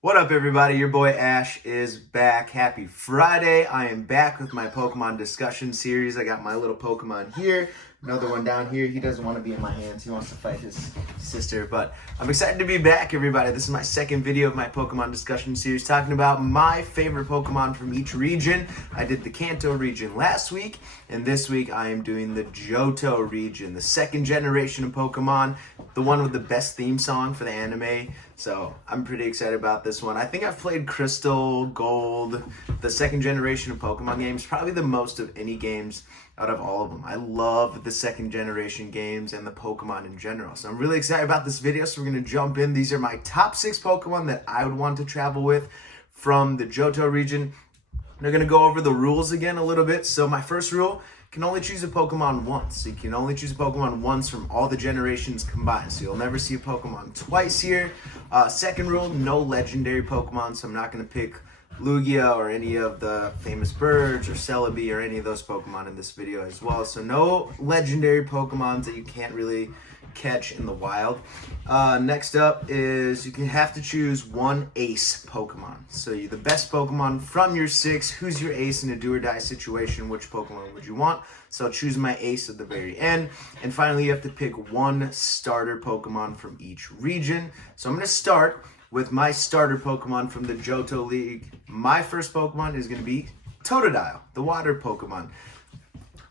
What up, everybody? Your boy Ash is back. Happy Friday. I am back with my Pokemon discussion series. I got my little Pokemon here, another one down here. He doesn't want to be in my hands. He wants to fight his sister, but I'm excited to be back, everybody. This is my second video of my Pokemon discussion series talking about my favorite Pokemon from each region. I did the Johto region last week, and this week I am doing the Johto region, the second generation of Pokemon, the one with the best theme song for the anime. So I'm pretty excited about this one. I think I've played Crystal, Gold, the second generation of Pokemon games, probably the most of any games out of all of them. I love the second generation games and the Pokemon in general. So I'm really excited about this video, so we're going to jump in. These are my top 6 Pokemon that I would want to travel with from the Johto region. They're going to go over the rules again a little bit. So my first rule, can only choose a Pokemon once. So you can only choose a Pokemon once from all the generations combined. So you'll never see a Pokemon twice here. Second rule, no legendary Pokemon. So I'm not going to pick Lugia or any of the famous birds or Celebi or any of those Pokemon in this video as well. So no legendary Pokemon that you can't really catch in the wild. Next up is you can have to choose one ace Pokemon. So you're the best Pokemon from your 6. Who's your ace in a do or die situation? Which Pokemon would you want? So I'll choose my ace at the very end. And finally, you have to pick one starter Pokemon from each region. So I'm going to start with my starter Pokemon from the Johto League. My first Pokemon is going to be Totodile, the water Pokemon.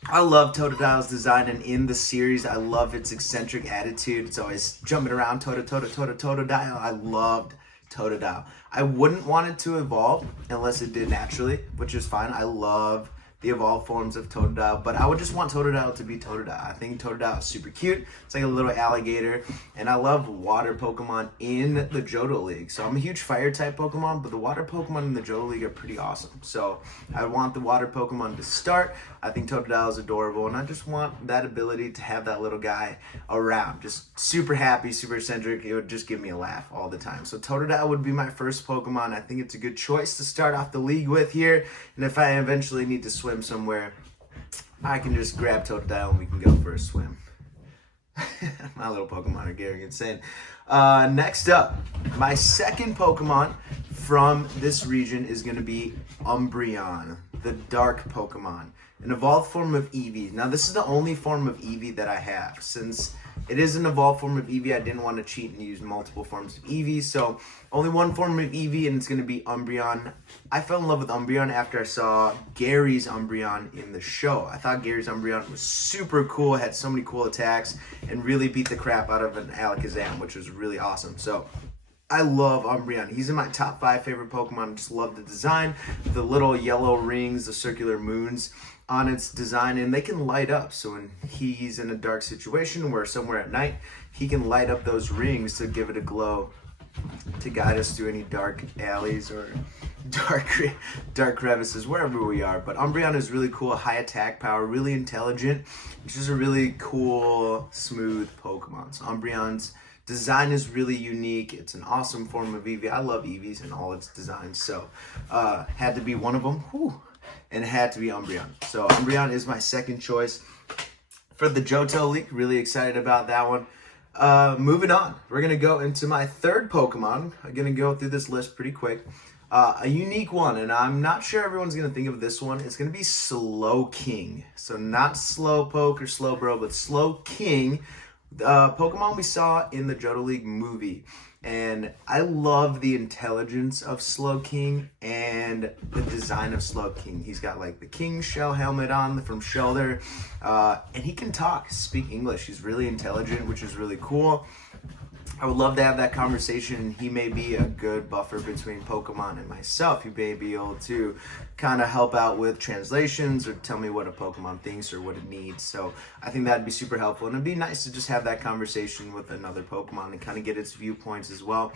I love Totodile's design, and in the series, I love its eccentric attitude. It's always jumping around, Totodile. I loved Totodile. I wouldn't want it to evolve unless it did naturally, which is fine. I love the evolved forms of Totodile, but I would just want Totodile to be Totodile. I think Totodile is super cute. It's like a little alligator, and I love water Pokemon in the Johto League. So I'm a huge fire type Pokemon, but the water Pokemon in the Johto League are pretty awesome. So I want the water Pokemon to start. I think Totodile is adorable, and I just want that ability to have that little guy around. Just super happy, super eccentric. It would just give me a laugh all the time. So Totodile would be my first Pokemon. I think it's a good choice to start off the league with here. And if I eventually need to swim somewhere, I can just grab Totodile and we can go for a swim. My little Pokemon are getting insane. Next up, my second Pokemon from this region is going to be Umbreon, the dark Pokemon, an evolved form of Eevee. Now, this is the only form of Eevee that I have. Since it is an evolved form of Eevee, I didn't want to cheat and use multiple forms of Eevee, so only one form of Eevee, and it's going to be Umbreon. I fell in love with Umbreon after I saw Gary's Umbreon in the show. I thought Gary's Umbreon was super cool, had so many cool attacks, and really beat the crap out of an Alakazam, which was really awesome. So I love Umbreon. He's in my top 5 favorite Pokemon. I just love the design, the little yellow rings, the circular moons on its design, and they can light up. So when he's in a dark situation where somewhere at night, he can light up those rings to give it a glow to guide us through any dark alleys or dark crevices, wherever we are. But Umbreon is really cool, high attack power, really intelligent, which is a really cool, smooth Pokemon. So Umbreon's design is really unique. It's an awesome form of Eevee. I love Eevees and all its designs, so had to be one of them. Whew. And it had to be Umbreon. So Umbreon is my second choice for the Johto League. Really excited about that one. Moving on, we're going to go into my third Pokemon. I'm going to go through this list pretty quick. A unique one, and I'm not sure everyone's going to think of this one. It's going to be Slowking. So not Slowpoke or Slowbro, but Slowking. Pokemon we saw in the Johto League movie. And I love the intelligence of Slowking and the design of Slowking. He's got like the king shell helmet on from Shelter, and he can talk, speak English. He's really intelligent, which is really cool. I would love to have that conversation. He may be a good buffer between Pokemon and myself. He may be able to kind of help out with translations or tell me what a Pokemon thinks or what it needs. So I think that'd be super helpful. And it'd be nice to just have that conversation with another Pokemon and kind of get its viewpoints as well.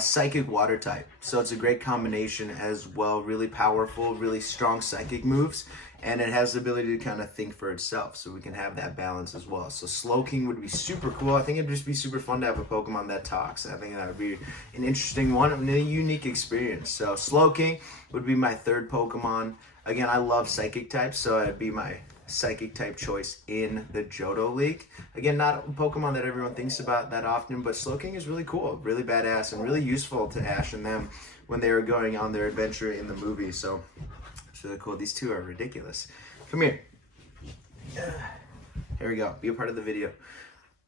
Psychic water type. So it's a great combination as well. Really powerful, really strong psychic moves. And it has the ability to kind of think for itself, so we can have that balance as well. So Slowking would be super cool. I think it'd just be super fun to have a Pokemon that talks. I think that would be an interesting one and a unique experience. So Slowking would be my third Pokemon. Again, I love psychic types, so it'd be my Psychic type choice in the Johto League. Again, not a Pokemon that everyone thinks about that often, but Slowking is really cool, really badass, and really useful to Ash and them when they were going on their adventure in the movie. So it's really cool. These two are ridiculous. Come here. Here we go. Be a part of the video.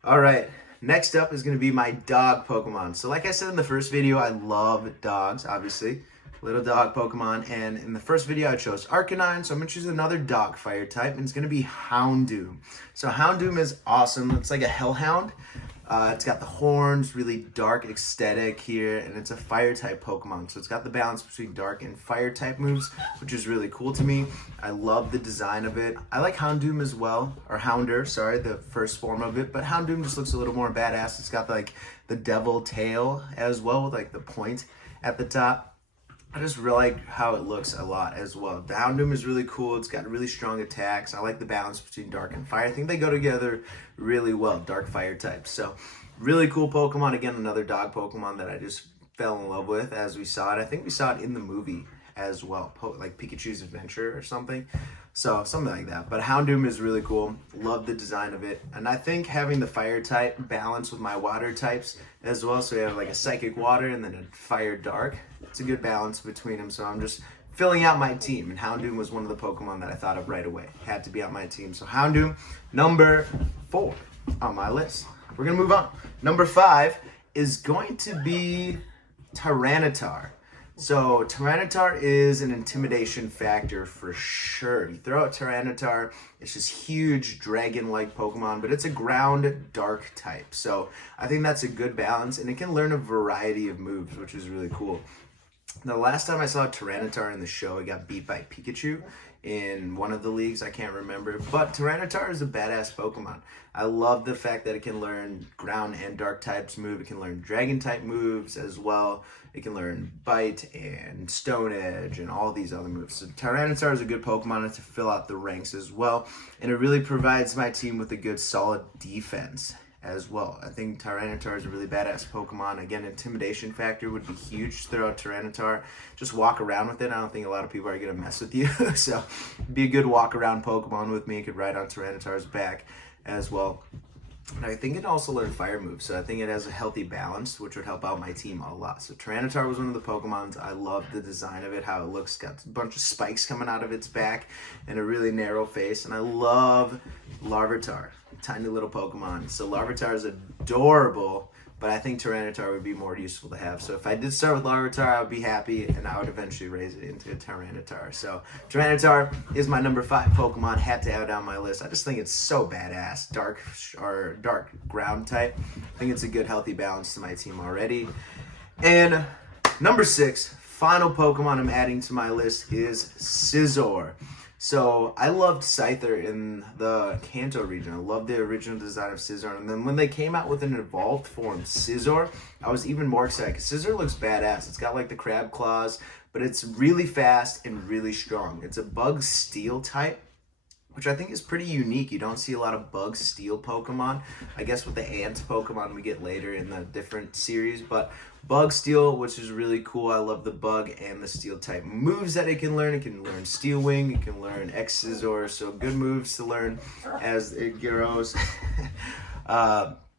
All right. Next up is going to be my dog Pokemon. So like I said in the first video, I love dogs, obviously. Little dog Pokemon. And in the first video, I chose Arcanine. So I'm going to choose another dog fire type. And it's going to be Houndoom. So Houndoom is awesome. It's like a hellhound. It's got the horns, really dark aesthetic here, and it's a fire type Pokemon. So it's got the balance between dark and fire type moves, which is really cool to me. I love the design of it. I like Houndoom as well, or Hounder, sorry, the first form of it, but Houndoom just looks a little more badass. It's got like the devil tail as well with like the point at the top. I just really like how it looks a lot as well. The Houndoom is really cool. It's got really strong attacks. I like the balance between dark and fire. I think they go together really well, dark fire types. So really cool Pokemon. Again, another dog Pokemon that I just fell in love with as we saw it. I think we saw it in the movie as well, like Pikachu's Adventure or something. So something like that. But Houndoom is really cool. Love the design of it. And I think having the fire type balanced with my water types as well. So we have like a psychic water and then a fire dark. It's a good balance between them. So I'm just filling out my team. And Houndoom was one of the Pokemon that I thought of right away. Had to be on my team. So Houndoom, number 4 on my list. We're going to move on. Number 5 is going to be Tyranitar. So Tyranitar is an intimidation factor for sure. You throw out Tyranitar, it's just huge dragon-like Pokemon, but it's a ground dark type. So I think that's a good balance, and it can learn a variety of moves, which is really cool. The last time I saw Tyranitar in the show, it got beat by Pikachu in one of the leagues, I can't remember, but Tyranitar is a badass Pokemon. I love the fact that it can learn ground and dark types move. It can learn dragon type moves as well. It can learn bite and stone edge and all these other moves. So Tyranitar is a good Pokemon to fill out the ranks as well, and it really provides my team with a good solid defense as well. I think Tyranitar is a really badass Pokemon. Again, intimidation factor would be huge. Throw out Tyranitar, just walk around with it. I don't think a lot of people are gonna mess with you. So be a good walk around Pokemon with me. You could ride on Tyranitar's back as well. And I think it also learned fire moves, so I think it has a healthy balance, which would help out my team a lot. So Tyranitar was one of the Pokemons. I love the design of it, how it looks. Got a bunch of spikes coming out of its back and a really narrow face. And I love Larvitar, tiny little Pokemon. So Larvitar is adorable, but I think Tyranitar would be more useful to have. So if I did start with Larvitar, I would be happy, and I would eventually raise it into a Tyranitar. So Tyranitar is my number 5 Pokemon. Had to have it on my list. I just think it's so badass. Dark ground type. I think it's a good, healthy balance to my team already. And number 6, final Pokemon I'm adding to my list is Scizor. So I loved Scyther in the Johto region. I loved the original design of Scizor. And then when they came out with an evolved form, Scizor, I was even more excited. Scizor looks badass. It's got like the crab claws, but it's really fast and really strong. It's a bug steel type, which I think is pretty unique. You don't see a lot of bug steel Pokemon. I guess with the ant Pokemon we get later in the different series, but bug steel, which is really cool. I love the bug and the steel type moves that it can learn. It can learn Steel Wing, it can learn X Scizor, so good moves to learn as it grows.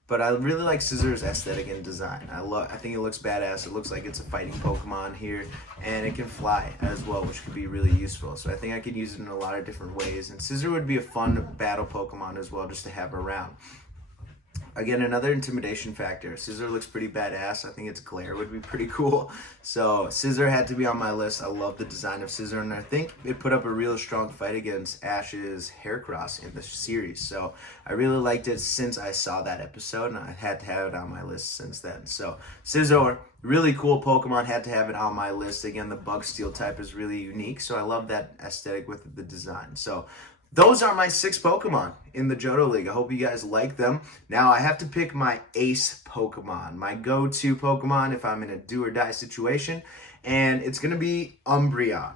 But I really like Scizor's aesthetic and design. I think it looks badass. It looks like it's a fighting Pokemon here, and it can fly as well, which could be really useful. So I think I could use it in a lot of different ways. And Scizor would be a fun battle Pokemon as well, just to have around. Again, another intimidation factor. Scizor looks pretty badass. I think its glare would be pretty cool. So Scizor had to be on my list. I love the design of Scizor, and I think it put up a real strong fight against Ash's Heracross in the series. So I really liked it since I saw that episode, and I had to have it on my list since then. So Scizor, really cool Pokemon, had to have it on my list. Again, the bug steel type is really unique, so I love that aesthetic with the design. So those are my 6 Pokemon in the Johto League. I hope you guys like them. Now I have to pick my ace Pokemon, my go-to Pokemon if I'm in a do or die situation, and it's going to be Umbreon.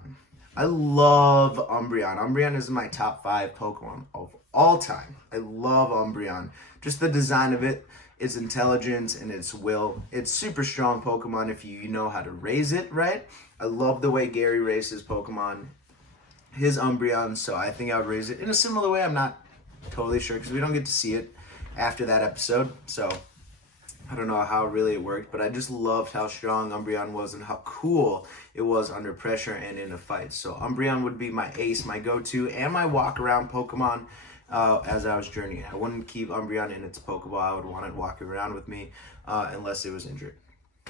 I love Umbreon. Umbreon is my top 5 Pokemon of all time. I love Umbreon. Just the design of it, its intelligence, and its will. It's super strong Pokemon if you know how to raise it right. I love the way Gary raised his Pokemon. his Umbreon, so I think I would raise it in a similar way. I'm not totally sure because we don't get to see it after that episode, so I don't know how really it worked, but I just loved how strong Umbreon was and how cool it was under pressure and in a fight. So Umbreon would be my ace, my go-to, and my walk-around Pokemon as I was journeying. I wouldn't keep Umbreon in its Pokeball. I would want it walking around with me unless it was injured.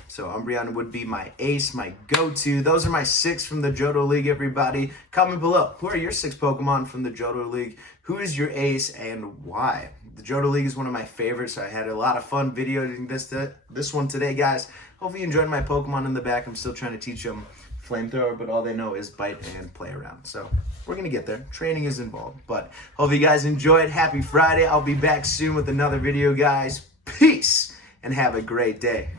So Umbreon would be my ace, my go-to. Those are my 6 from the Johto League, everybody. Comment below. Who are your 6 Pokemon from the Johto League? Who is your ace and why? The Johto League is one of my favorites. So I had a lot of fun videoing this one today, guys. Hopefully you enjoyed my Pokemon in the back. I'm still trying to teach them Flamethrower, but all they know is bite and play around. So we're going to get there. Training is involved. But hope you guys enjoyed. Happy Friday. I'll be back soon with another video, guys. Peace and have a great day.